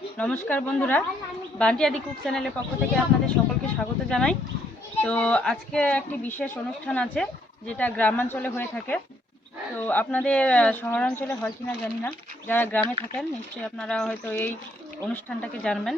নমস্কার বন্ধুরা, বান্টি আদি কুক চ্যানেলের পক্ষ থেকে আপনাদের সকলকে স্বাগত জানাই। তো আজকে একটি বিশেষ অনুষ্ঠান আছে যেটা গ্রামাঞ্চলে হয়ে থাকে। তো আপনাদের শহরাঞ্চলে হয় কিনা জানি না, যারা গ্রামে থাকেন নিশ্চয়ই আপনারা হয়তো এই অনুষ্ঠানটাকে জানবেন।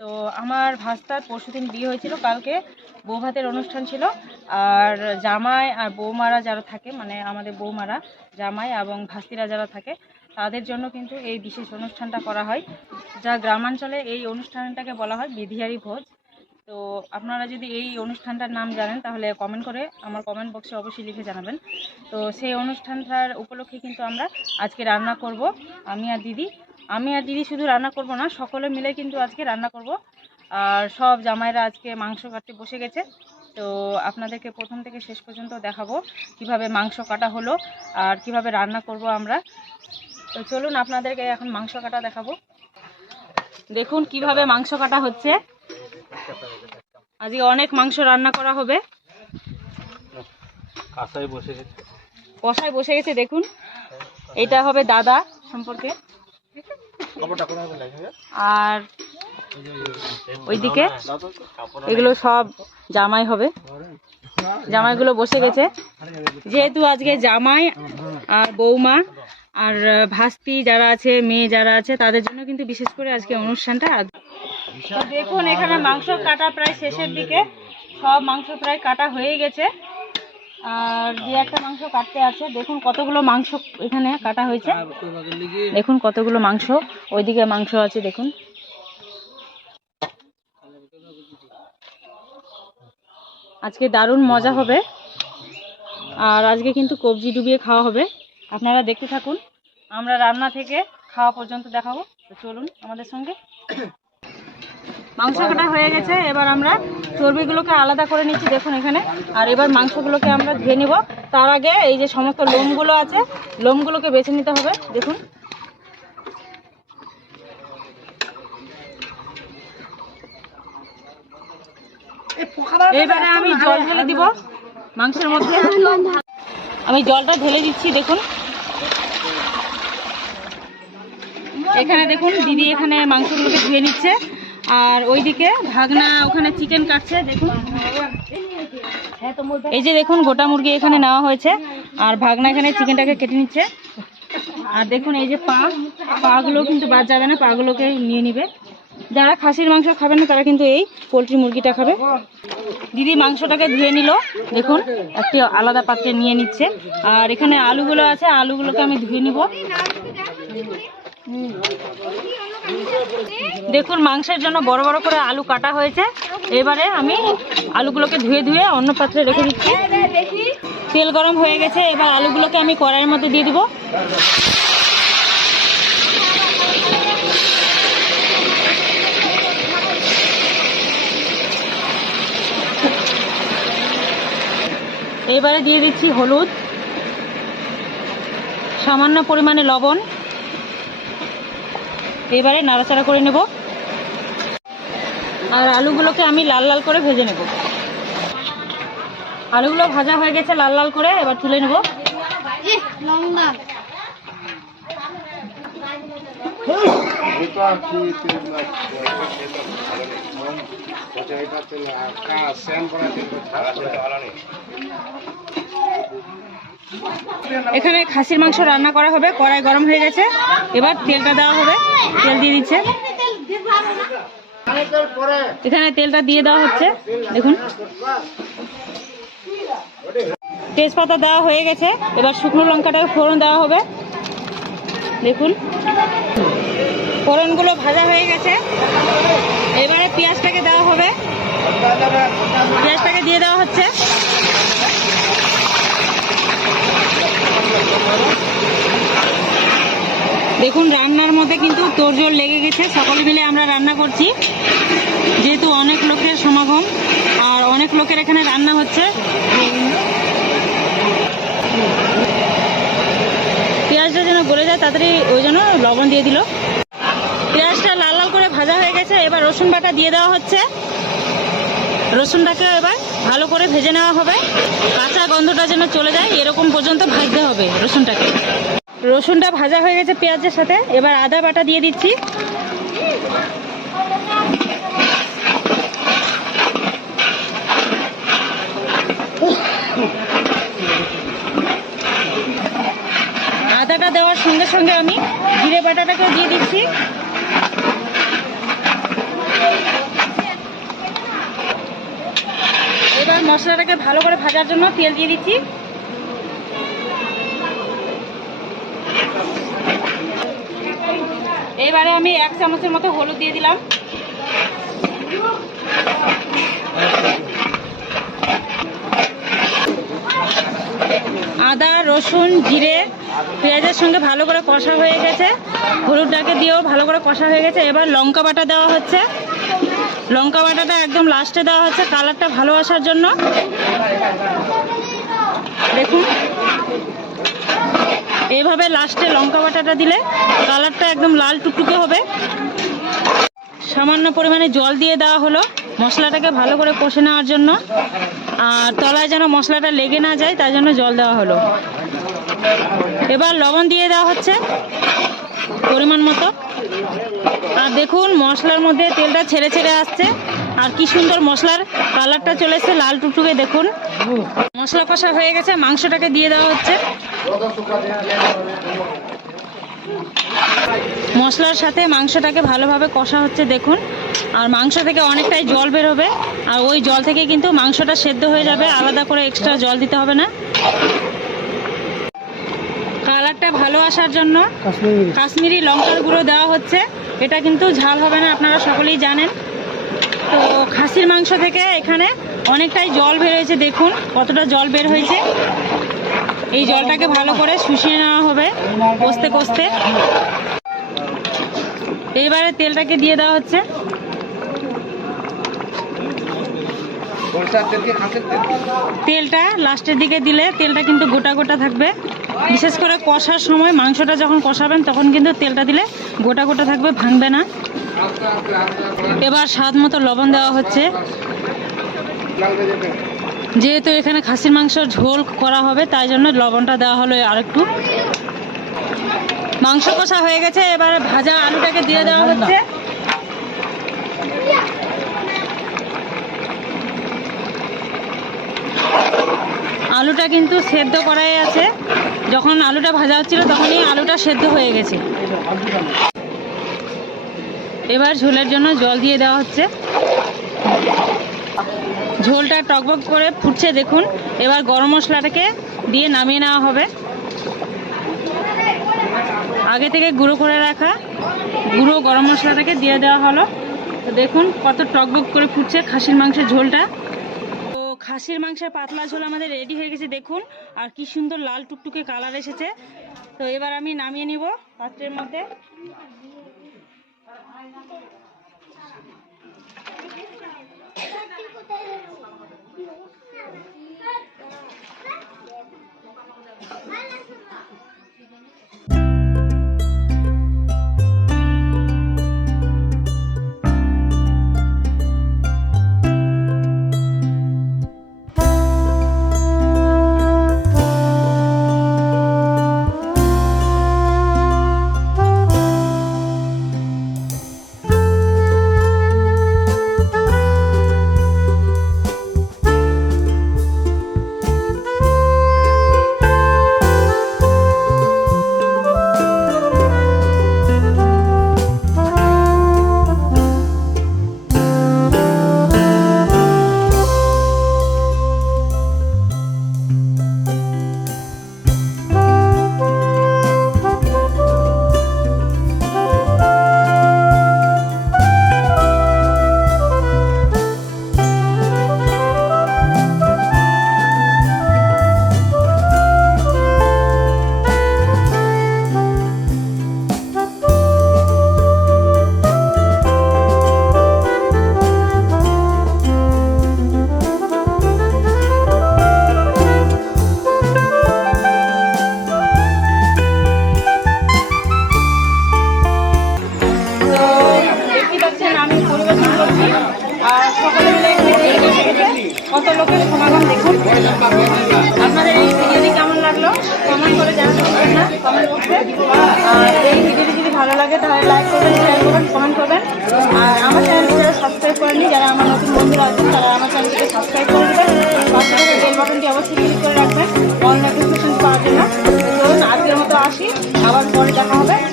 তো আমার ভাস্তার পরশুদিন বিয়ে হয়েছিল, কালকে বৌভাতের অনুষ্ঠান ছিল। আর জামাই আর বৌমারা যারা থাকে, মানে আমাদের বৌমারা, জামাই এবং ভাস্তিরা যারা থাকে, তাদের জন্য কিন্তু এই বিশেষ অনুষ্ঠানটা করা হয়, যা গ্রামাঞ্চলে এই অনুষ্ঠানটাকে বলা হয় বিধিয়ারি ভোজ। তো আপনারা যদি এই অনুষ্ঠানটার নাম জানেন তাহলে কমেন্ট করে আমার কমেন্ট বক্সে অবশ্যই লিখে জানাবেন। তো সেই অনুষ্ঠানটার উপলক্ষে কিন্তু আমরা আজকে রান্না করব। আমি আর দিদি শুধু রান্না করব না, সকলে মিলে কিন্তু আজকে রান্না করব। আর সব জামাইরা আজকে মাংস কাটতে বসে গেছে। তো আপনাদেরকে প্রথম থেকে শেষ পর্যন্ত দেখাবো কিভাবে মাংস কাটা হলো আর কিভাবে রান্না করব আমরা। তো চলুন আপনাদেরকে এখন মাংস কাটা দেখাবো। দেখুন কিভাবে মাংস কাটা হচ্ছে। আজকে অনেক মাংস রান্না করা হবে। কষায় বসে গেছে দেখুন, এটা হবে দাদা সম্পর্কে। আর ওইদিকে এগুলো সব জামাই হবে, জামাইগুলো বসে গেছে। যেহেতু আজকে জামাই আর বৌমা আর ভাস্তি যারা আছে, মেয়ে যারা আছে, তাদের জন্য কিন্তু বিশেষ করে আজকে অনুষ্ঠানটা। দেখুন এখানে মাংস কাটা প্রায় শেষের দিকে, সব মাংস প্রায় কাটা হয়ে গেছে। আর দু একটা মাংস কাটতে আছে। দেখুন কতগুলো মাংস এখানে কাটা হয়েছে, দেখুন কতগুলো মাংস, ওইদিকে মাংস আছে দেখুন। আজকে দারুণ মজা হবে। আর আজকে কিন্তু কবজি ডুবিয়ে খাওয়া হবে। আপনারা দেখতে থাকুন, আমরা রান্না থেকে খাওয়া পর্যন্ত দেখাবো। তো চলুন আমাদের সঙ্গে। মাংস কাটা হয়ে গেছে, এবার আমরা চর্বিগুলোকে আলাদা করে নিচ্ছি দেখুন এখানে। আর এবার মাংসগুলোকে আমরা ধুয়ে নেব। তার আগে এই যে সমস্ত লোমগুলো আছে, লোমগুলোকে বেছে নিতে হবে দেখুন। এবারে আমি জল ঢেলে দিব মাংসের মধ্যে। আমি জলটা ঢেলে দিচ্ছি দেখুন। এখানে দেখুন দিদি এখানে মাংসগুলোকে ধুয়ে নিচ্ছে। আর ওইদিকে ভাগনা ওখানে চিকেন কাটছে দেখুন। এই যে দেখুন গোটা মুরগি এখানে নেওয়া হয়েছে, আর ভাগনা এখানে চিকেনটাকে কেটে নিচ্ছে। আর দেখুন এই যে পাগুলো কিন্তু বাদ যাবে না, পাগুলোকে নিয়ে নিবে। যারা খাসির মাংস খাবেন না তারা কিন্তু এই পোলট্রি মুরগিটা খাবে। দিদি মাংসটাকে ধুয়ে নিল দেখুন, একটি আলাদা পাত্রে নিয়ে নিচ্ছে। আর এখানে আলুগুলো আছে, আলুগুলোকে আমি ধুয়ে নিব। দেখুন মাংসের জন্য বড় বড় করে আলু কাটা হয়েছে। এবারে আমি আলুগুলোকে ধুয়ে অন্য পাত্রে রেখে দিচ্ছি। তেল গরম হয়ে গেছে, এবার আলুগুলোকে আমি কড়াইয়ের মধ্যে দিয়ে দিব। এবারে দিয়ে দিচ্ছি হলুদ, সামান্য পরিমাণে লবণ। এবারে নাড়াচাড়া করে নেব। আর আলুগুলোকে আমি লাল লাল করে ভেজে নেব। আলুগুলো ভাজা হয়ে গেছে লাল লাল করে, এবার তুলে নেব। এখানে খাসির মাংস রান্না করা হবে, কড়াই গরম হয়ে গেছে। এবার তেলটা দেওয়া হবে, তেল দিয়ে দিচ্ছে। এখানে তেলটা দিয়ে দেওয়া হচ্ছে দেখুন। তেজপাতা দেওয়া হয়ে গেছে, এবার শুকনো লঙ্কাটাকে ফোড়ন দেওয়া হবে দেখুন। ফোড়নগুলো ভাজা হয়ে গেছে, এবারে পেঁয়াজটাকে দেওয়া হবে। পেঁয়াজটাকে দিয়ে দেওয়া হচ্ছে। দেখুন রান্নার মধ্যে কিন্তু তোড়জোড় লেগে গেছে, সকলে মিলে আমরা রান্না করছি। যেহেতু অনেক লোকের সমাগম আর অনেক লোকের এখানে রান্না হচ্ছে। পেঁয়াজটা যেন গলে যায় তাড়াতাড়ি, ওই জন্য লবণ দিয়ে দিল। পেঁয়াজটা লাল লাল করে ভাজা হয়ে গেছে, এবার রসুন বাটা দিয়ে দেওয়া হচ্ছে। রসুনটাকে এবার ভালো করে ভেজে নেওয়া হবে, কাঁচা গন্ধটা যেন চলে যায় এরকম পর্যন্ত ভাজতে হবে রসুনটাকে। রসুনটা ভাজা হয়ে গেছে পেঁয়াজের সাথে, এবার আদা বাটা দিয়ে দিচ্ছি। আদাটা দেওয়ার সঙ্গে সঙ্গে আমি জিরে বাটাটাকে দিয়ে দিচ্ছি। এবার মশলাটাকে ভালো করে ভাজার জন্য তেল দিয়ে দিচ্ছি। এবারে আমি 1 চামচের মতো হলুদ দিয়ে দিলাম। আদা রসুন জিরে পেঁয়াজের সঙ্গে ভালো করে কষা হয়ে গেছে, হলুদটাকে দিয়েও ভালো করে কষা হয়ে গেছে। এবার লঙ্কা বাটা দেওয়া হচ্ছে। লঙ্কা বাটাটা একদম লাস্টে দেওয়া হচ্ছে কালারটা ভালো আসার জন্য। দেখুন এইভাবে লাস্টে লঙ্কা বাটাটা দিলে কালারটা একদম লাল টুকটুকে হবে। সামান্য পরিমাণে জল দিয়ে দেওয়া হলো মশলাটাকে ভালো করে কষে নেওয়ার জন্য, আর তলায় যেন মশলাটা লেগে না যায় তাই জন্য জল দেওয়া হলো। এবার লবণ দিয়ে দেওয়া হচ্ছে পরিমাণ মতো। আর দেখুন মশলার মধ্যে তেলটা ছেড়ে ছেড়ে আসছে, আর কি সুন্দর মশলার কালারটা চলে এসছে লাল টুকটুকে। দেখুন মশলা কষা হয়ে গেছে, মাংসটাকে দিয়ে দেওয়া হচ্ছে। মশলার সাথে মাংসটাকে ভালোভাবে কষা হচ্ছে দেখুন, আর মাংস থেকে অনেকটাই জল বেরোবে, আর ওই জল থেকে কিন্তু মাংসটা সেদ্ধ হয়ে যাবে, আলাদা করে এক্সট্রা জল দিতে হবে না। কালারটা ভালো আসার জন্য কাশ্মীরি লঙ্কার গুঁড়ো দেওয়া হচ্ছে। এটা কিন্তু ঝাল হবে না, আপনারা সকলেই জানেন। তো খাসির মাংস থেকে এখানে অনেকটাই জল বের হয়েছে, দেখুন কতটা জল বের হয়েছে। এই জলটাকে ভালো করে শুষিয়ে নেওয়া হবে কষতে কষতে। এইবারে তেলটাকে দিয়ে দেওয়া হচ্ছে। তেলটা লাস্টের দিকে দিলে তেলটা কিন্তু গোটা গোটা থাকবে, বিশেষ করে কষার সময় মাংসটা যখন কষাবেন তখন কিন্তু তেলটা দিলে গোটা গোটা থাকবে, ভাঙবে না। এবার স্বাদ মতো লবণ দেওয়া হচ্ছে। যেহেতু এখানে খাসির মাংসর ঝোল করা হবে তাই জন্য লবণটা দেওয়া হলো আরেকটু। মাংস কষা হয়ে গেছে, এবার ভাজা আলুটাকে দিয়ে দেওয়া হচ্ছে। আলুটা কিন্তু সেদ্ধ করাই আছে, যখন আলুটা ভাজা হচ্ছিল তখনই আলুটা সেদ্ধ হয়ে গেছে। এবার ঝোলের জন্য জল দিয়ে দেওয়া হচ্ছে। ঝোলটা টকবক করে ফুটছে দেখুন। এবার গরম মশলাটাকে দিয়ে নামিয়ে নেওয়া হবে। আগে থেকে গুঁড়ো করে রাখা গুঁড়ো গরম মশলাটাকে দিয়ে দেওয়া হলো। তো দেখুন কত টকবক করে ফুটছে খাসির মাংসের ঝোলটা। তো খাসির মাংসের পাতলা ঝোল আমাদের রেডি হয়ে গেছে দেখুন, আর কি সুন্দর লাল টুকটুকে কালার এসেছে। তো এবার আমি নামিয়ে নিব পাত্রের মধ্যে। কত লোকের সমাগম দেখুন। আপনাদের এই ভিডিওটি কেমন লাগলো কমেন্ট করে জানাতে ভুলবেন না কমেন্ট বক্সে। আর এই ভিডিওটি যদি ভালো লাগে তাহলে লাইক করবেন, শেয়ার করবেন, কমেন্ট করবেন। বন্ধুরা আছেন তারা আমার চ্যানেলটিকে সাবস্ক্রাইব করে দেবেন, পাশে থাকা বেল বাটনটি অবশ্যই ক্লিক করে রাখবেন অল নোটিফিকেশন পাওয়ার জন্য। তো চলুন আজকের মতো আসি, আবার পরে দেখা হবে।